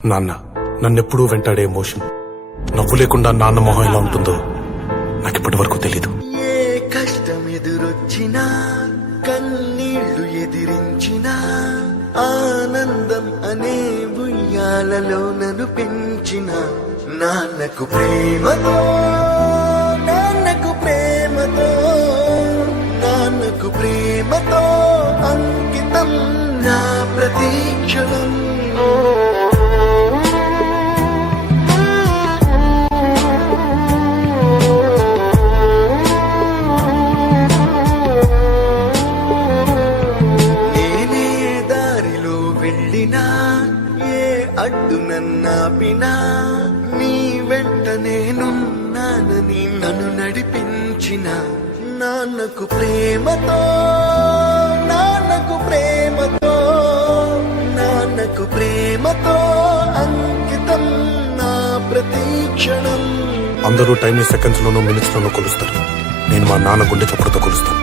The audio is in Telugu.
నాన్న నన్నెప్పుడూ వెంటాడే ఎమోషన్ నవ్వు లేకుండా నాన్న మొహం ఎలా ఉంటుందో నాకిప్పటి వరకు తెలీదు. ఏ కష్టం ఎదురొచ్చినా కన్నీళ్లు ఎదిరించినా ఆనందం అనే ఉయ్యాలలో నన్ను పెంచిన నాన్నకు ప్రేమతో నాన్నకు ప్రేమతో నాన్నకు ప్రేమతో అంకితం నా ప్రతీక్షణం. ఏ అడ్డు నన్నాపినా నీ వెంట నేనున్నానని నన్ను నడిపించిన నాన్నకు ప్రేమతో నాన్నకు ప్రేమతో నాన్నకు ప్రేమతో అంకితం నా ప్రతీక్షణం. అందరూ టైం సెకండ్స్ లోనూ మినిట్స్ లోనూ కొలుస్తారు. నేను మా నాన్న గుండె చప్పుడుతో కొలుస్తాను.